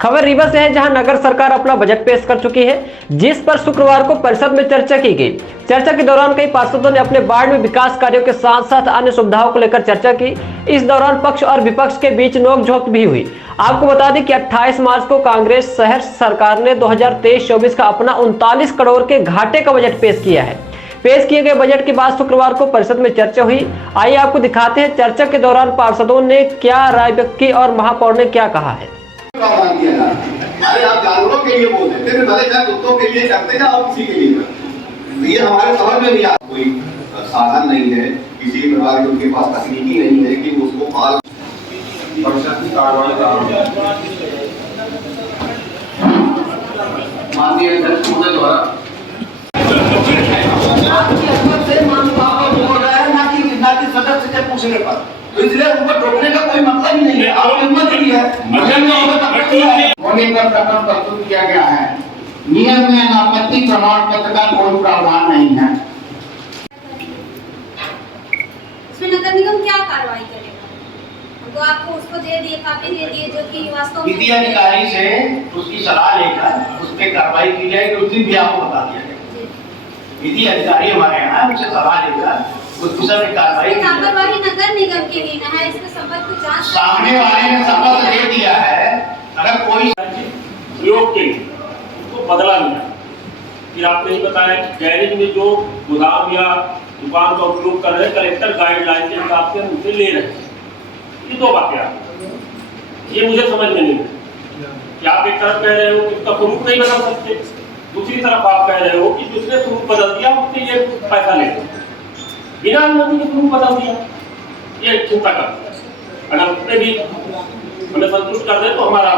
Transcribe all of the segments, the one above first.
खबर रीवा से है, जहां नगर सरकार अपना बजट पेश कर चुकी है, जिस पर शुक्रवार को परिषद में चर्चा की गई। चर्चा के दौरान कई पार्षदों ने अपने वार्ड में विकास कार्यों के साथ साथ अन्य सुविधाओं को लेकर चर्चा की। इस दौरान पक्ष और विपक्ष के बीच नोकझोंक भी हुई। आपको बता दें कि 28 मार्च को कांग्रेस शहर सरकार ने 2023-24 का अपना 39 करोड़ के घाटे का बजट पेश किया है। पेश किए गए बजट के बाद शुक्रवार को परिषद में चर्चा हुई। आइए आपको दिखाते हैं चर्चा के दौरान पार्षदों ने क्या राय व्यक्त की और महापौर ने क्या कहा है। अरे आप जानवरों के लिए बोल देते हैं, भले चाहे कुत्तों के लिए करते हैं और किसी के लिए करते। ये हमारे समझ में नहीं आता। कोई साधन नहीं है, किसी प्रकार के उनके पास तकनीकी नहीं है कि उसको पाल माननीय अध्यक्ष महोदय द्वारा बोल रहा है ना कि सदस्य से पूछने पर, तो इसलिए उनको टोकने का कोई मतलब ही नहीं है। और हिम्मत ही है होने पर प्रकरण प्रस्तुत किया गया है। नियम में आपत्ति प्रमाण पत्र का कोई प्रावधान नहीं है। इसमें नगर निगम क्या कार्रवाई करेगा? तो आपको उसको दे दिए, कापी दे दिए, जो कि वास्तव में विधि अधिकारी से उसकी सलाह लेकर उस पर कार्रवाई की जाएगी। उस दिन भी आपको बता दिया जाएगा। विधि अधिकारी हमारे यहाँ उनसे सलाह लेकर उस विषय में कार्रवाई। लापरवाही नगर निगम की ही है, इसके संबंध को जांच सामने वाले ने शपथ दे दिया है, अगर कोई प्रयोग के लिए तो बदला मिला। फिर आपने ही बताया कि गैरेज में जो गोदाम या दुकान का उपयोग कर रहे हैं, कलेक्टर गाइडलाइन के हिसाब से उनसे ले रहे हैं। ये दो बातें ये मुझे समझ में नहीं कि आप एक तरफ कह रहे हो कि उसका प्रूफ नहीं बदल सकते, दूसरी तरफ आप कह रहे हो कि जिसने प्रूफ बदल दिया उसके लिए पैसा ले बिना अनुमति के प्रूफ बदल दिया। ये चिंता कर, अगर उसने भी हमें संतुष्ट कर दे तो हमारा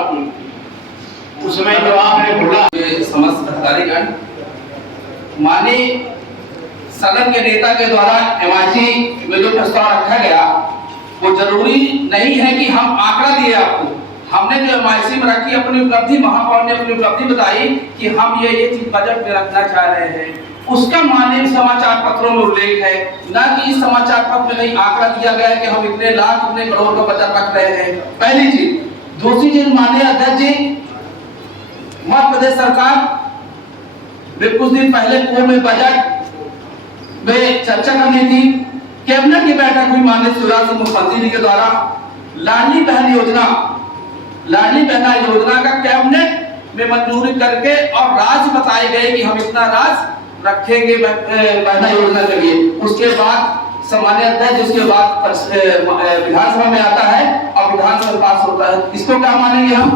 उसमें जवाब ने बोला। समस्त अधिकारीगण माननीय सदन के नेता के द्वारा एमआईसी में जो प्रस्ताव रखा गया वो जरूरी नहीं है कि हम आंकड़ा दिए आपको। हमने जो एमआईसी में रखी अपनी उपलब्धि, महापौर ने अपनी उपलब्धि बताई कि हम ये चीज बजट में रखना चाह रहे हैं, उसका माननीय समाचार पत्रों में उल्लेख है। ना कि इस समाचार पत्र में कहीं आंकड़ा दिया गया है कि हम इतने लाख इतने करोड़ का बजट रख रहे हैं। पहली चीज। दूसरी चीज, माननीय अध्यक्ष जी, मध्य प्रदेश सरकार में कुछ दिन पहले पूर्व में बजट में चर्चा करनी थी। कैबिनेट की बैठक हुई माननीय शिवराज सिंह मुख्यमंत्री जी के द्वारा। लाडली बहन योजना का कैबिनेट में मंजूरी करके और राज्य बताए गए कि हम इतना राज्य रखेंगे बहना योजना के लिए। उसके बाद सामान्य अध्यक्ष, उसके बाद विधानसभा में आता है और विधानसभा में पास होता है। इसको क्या मानेंगे हम?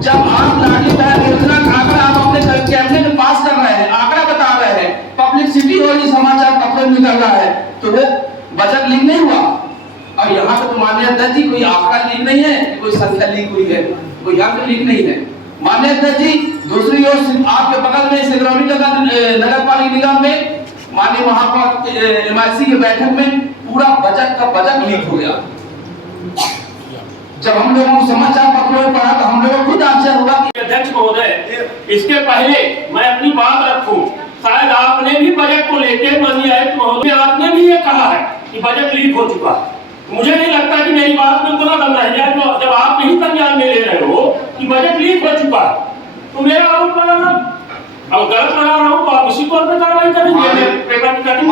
जब आप लाडली बहन योजना का आंकड़ा आप अपने कैबिनेट में पास कर रहे हैं, आंकड़ा बता रहे हैं, पब्लिसिटी हो रही, समाचार पत्रों में निकल रहा है, तो वो बजट लीक नहीं हुआ। और यहाँ पे तो माननीय अध्यक्ष जी कोई आंकड़ा लीक नहीं है, कोई संख्या लीक हुई है, कोई यहाँ पे लीक नहीं है। माननीय अध्यक्ष जी, दूसरी ओर आपके बगल में सिंगरौली नगर पालिका निगम में माननीय महापौर एमआईसी की बैठक में पूरा बजट लीक हो गया। जब हम लोगों को समाचार पत्रों में पढ़ा तो हम लोगों को खुद आश्चर्य हुआ कि अध्यक्ष महोदय, इसके पहले मैं अपनी बात रखूं, शायद आपने भी बजट को लेकर माननीय आयुक्त महोदय आपने भी ये कहा है कि बजट लीक हो चुका है। मुझे नहीं लगता कि मेरी बात में उतना दम रह जाए। तो जब आप नहीं संज्ञान में ले रहे हो कि बजट लीक हो चुका है, तो मेरा आरोप लगाना, अब गलत लगा रहा हूँ तो आप इसी पर कार्रवाई करेंगे। पेपर की कटिंग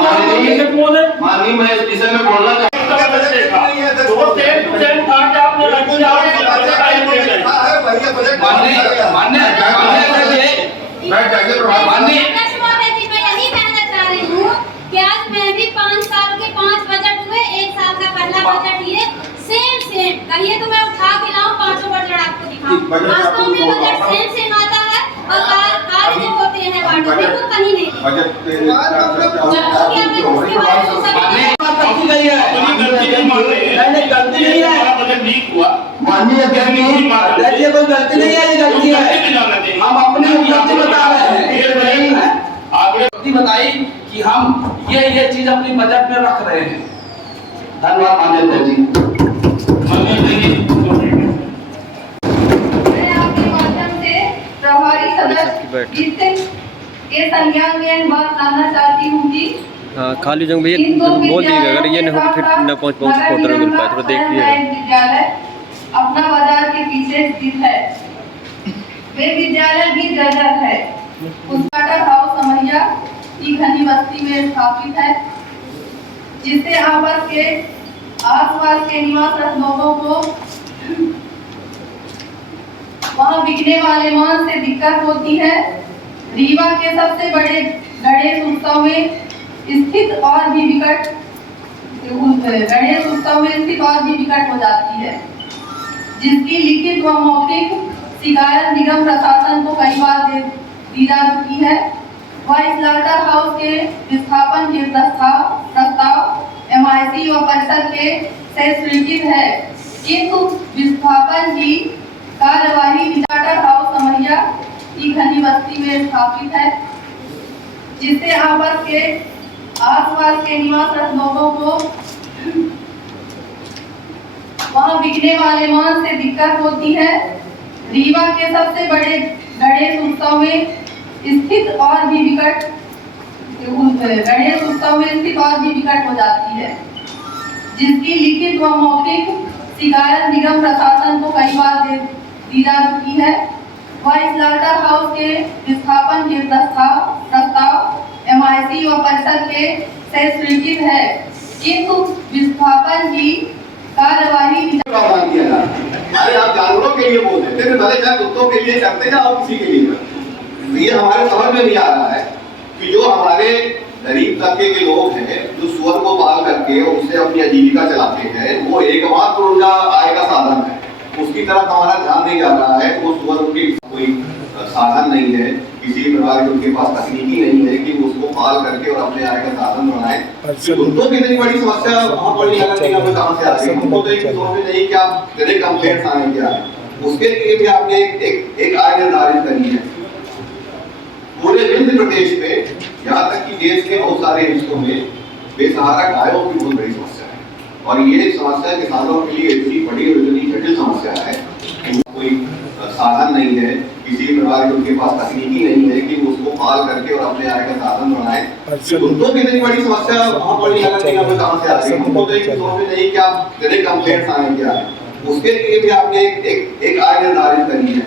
माननीय मैं इस विषय में बोलना चाहता हूं। मैं भी 5 साल के 5 बजट हुए, 1 साल का पहला बजट ये सेम कहिए तो मैं उठा के लाऊं, 5 बजट आपको दिखाऊं। वास्तव में बजट सेम आता है और कार्य जो होते हैं वार्ड में वो कहीं नहीं। गलती नहीं है, बजट लीक हुआ। माननीय अध्यक्ष जी, ये कोई गलती नहीं है, ये गलती है। हम अपनी उपलब्धि बता रहे हैं। आपने बताई कि हम ये चीज अपनी बजट में रख रहे हैं। धन्यवाद माननीय अध्यक्ष जी। मैं आपके माध्यम से प्रभारी सदस्य के संज्ञान में बात लाना चाहती हूँ कि खाली जंग भैया बोल दीजिएगा, अगर ये नहीं हो फिर न पहुंच फोटो नहीं मिल पाए, थोड़ा देखिए। विद्यालय अपना बाजार के पीछे स्थित है। वे विद्यालय भी जर्जर है। उस्मानाबाद हाउस समैया की घनी बस्ती में स्थापित है, जिससे आसपास के निवासरत लोगों को वहां बिकने वाले मांस से दिक्कत होती है। रीवा के सबसे बड़े गणेश उत्सव में स्थित और भी विकट हो जाती है, जिसकी लिखित व मौखिक शिकायत निगम प्रशासन को कई बार दी जा चुकी है। वह स्लाटर हाउस के विस्थापन के प्रस्ताव MIC व परिषद से स्वीकृत है, किंतु विस्थापन की कार्यवाही स्लाटर हाउस समैया की घनी बस्ती में स्थापित है, जिससे आसपास के निवासरत लोगों को वहां बिकने वाले मांस से दिक्कत होती है। रीवा के सबसे बड़े गणेश उत्सव में स्थित और भी विकट हो जाती है, जिसकी लिखित व मौखिक शिकायत निगम प्रशासन को कई बार दी जा चुकी है। वह स्लाटर हाउस के विस्थापन के प्रस्ताव MIC व परिषद से स्वीकृत है, किंतु विस्थापन की कार्यवाही अरे आप जानवरों के लिए बोल देते हैं, भले चाहे कुत्तों के लिए करते या और किसी के लिए करते। ये हमारे समझ में नहीं आ रहा है कि जो हमारे गरीब तबके के लोग हैं, जो सुअर को पाल करके उससे अपनी आजीविका चलाते हैं, वो एकमात्र उनका आय का साधन है, उसकी तरफ हमारा ध्यान नहीं जा रहा है। वो सुअर उनकी कोई साधन नहीं है, किसी प्रकार की उनके पास तकनीकी नहीं है कि उसको पाल करके और अपने आय का साधन बनाए। कुत्तों की इतनी बड़ी समस्या वहाँ पर नहीं आती, हमें कहाँ से आती है? हमको तो एक सोच नहीं कि आप कितने कंप्लेंट्स आने क्या है, उसके लिए भी आपने एक आय निर्धारित करनी है। पूरे विंध्य प्रदेश में, यहाँ तक कि देश के बहुत सारे हिस्सों में बेसहारा गायों की बहुत बड़ी समस्या है, और ये समस्या किसानों के लिए इतनी बड़ी और इतनी जटिल समस्या है, कोई साधन नहीं है, किसी प्रकार की उनके पास तकनीकी नहीं है कि उसको पाल करके और अपने आय का साधन बनाए। कुत्तों की इतनी बड़ी समस्या वहाँ पर नहीं आती, हमें कहाँ से आती है? हमको तो एक सोच नहीं कि आप कितने कंप्लेंट्स आने क्या है, उसके लिए भी आपने एक आय निर्धारित करनी है।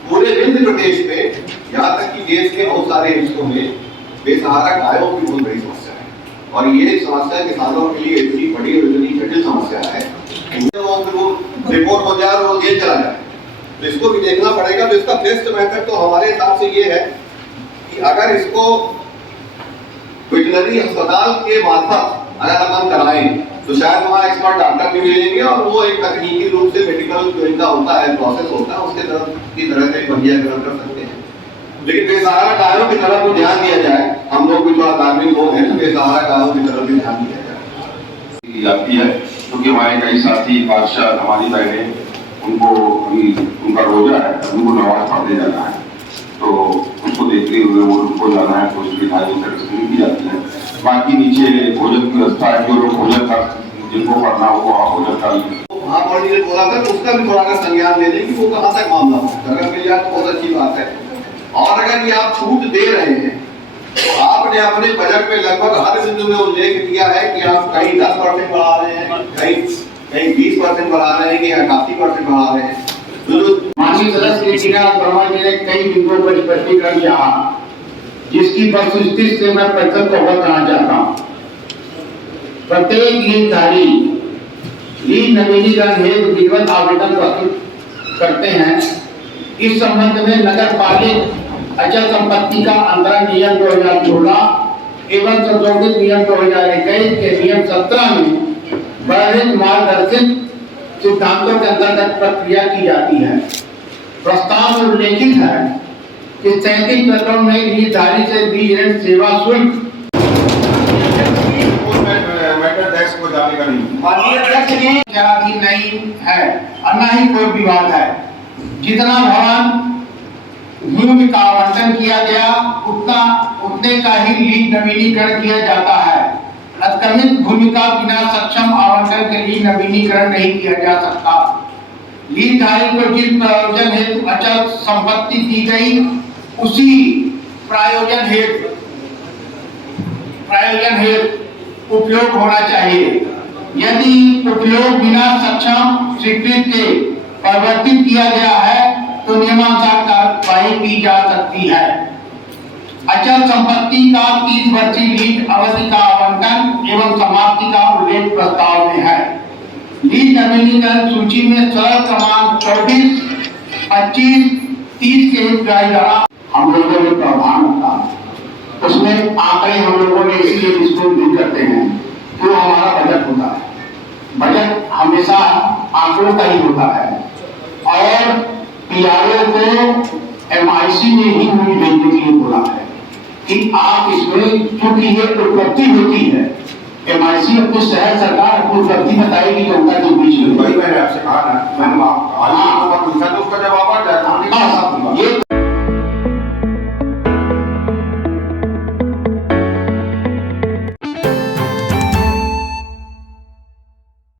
पूरे विंध्य प्रदेश में, यहाँ तक कि देश के बहुत सारे हिस्सों में बेसहारा गायों की बहुत बड़ी समस्या है, और ये समस्या किसानों के लिए इतनी बड़ी और इतनी जटिल समस्या है। रिपोर्ट हो जाए और वो जेल चला जाए, तो इसको भी देखना पड़ेगा। तो इसका बेस्ट मेथड तो हमारे हिसाब से ये है कि अगर इसको वेटरनरी अस्पताल के मार्फत अगर अपन कराएं, तो शायद वहाँ एक्सपर्ट डॉक्टर भी मिलेंगे, और वो एक तकनीकी रूप से मेडिकल जो इनका होता है, प्रोसेस होता है, उसके तरह से पंजीकरण कर सकते हैं। लेकिन बेसहारा गायों की तरफ भी ध्यान दिया जाए। हम लोग भी थोड़ा धार्मिक लोग हैं, बेसहारा गायों की तरफ भी ध्यान दिया जाती है, क्योंकि हमारे कई साथी पार्षद, हमारी बहनें, उनको अभी उनका रोजा है, उनको नमाज पढ़ने जाना है, तो उसको देखते हुए वो उनको जाना है, तो उसकी ढाई से की जाती है। बाकी नीचे भोजन की व्यवस्था है, जो लोग भोजन कर, जिनको पढ़ना हो वो भोजन कर लें। महापौर जी ने बोला था, उसका भी थोड़ा संज्ञान ले लें कि वो कहाँ तक मामला हो। अगर मिल जाए तो बहुत अच्छी बात है। और अगर ये आप छूट दे रहे हैं, आपने अपने बजट में लगभग हर बिंदु में उल्लेख किया है कि आप कहीं 10% बढ़ा रहे हैं, कहीं 20% बढ़ा रहे हैं, या 88% बढ़ा रहे हैं। माननीय सदस्य श्रीनाथ वर्मा जी ने कई बिंदुओं पर स्पष्टीकरण किया, जिसकी वस्तुस्थिति से मैं परिषद को अवगत कराना चाहता हूँ। प्रत्येक लीजधारी लीज नवीनीकरण हेतु विधिवत आवेदन प्रस्तुत करते हैं। इस संबंध में नगर पालिक अचल संपत्ति का अंतरण नियम 2016 एवं संशोधित नियम 2021 के नियम 17 में वर्णित मार्गदर्शित सिद्धांतों के अंतर्गत प्रक्रिया की जाती है। प्रस्ताव में उल्लेखित है कि 37 प्रकरणों में लीजधारी से बीज ऋण सेवा शुल्क नहीं है और न ही कोई विवाद है। जितना भवन भूमि का आवंटन किया गया उतने का ही लीज नवीनीकरण किया जाता है। अतिक्रमित भूमि का बिना सक्षम आवंटन के लिए नवीनीकरण नहीं किया जा सकता। लीजधारी को जिस प्रयोजन हेतु अचल संपत्ति दी गई उसी प्रयोजन हेतु उपयोग होना चाहिए। यदि उपयोग बिना सक्षम स्वीकृत के परिवर्तित किया गया है तो तो नियमानुसार कार्रवाई की जा सकती है। अचल संपत्ति का 30 वर्षीय लीज अवधि का आवंटन एवं समाप्ति का उल्लेख प्रस्ताव में है। लीज नवीनीकरण सूची में सड़क क्रमांक 24, 25, 30 के हितग्राही द्वारा हम लोगों ने प्रावधान रखा। उसमें आंकड़े हम लोगों ने इसलिए डिस्क्लोज नहीं करते हैं तो हमारा बजट होता है। बजट हमेशा आंकड़ों का ही होता है और पीआरओ को एमआईसी ने ही मुझे भेजने के लिए बोला है कि आप इसमें, क्योंकि ये उपलब्धि होती है, एमआईसी अपने शहर सरकार अपनी उपलब्धि बताएगी जनता के बीच में। वही मैंने आपसे कहा ना, मैंने पूछा तो उसका जवाब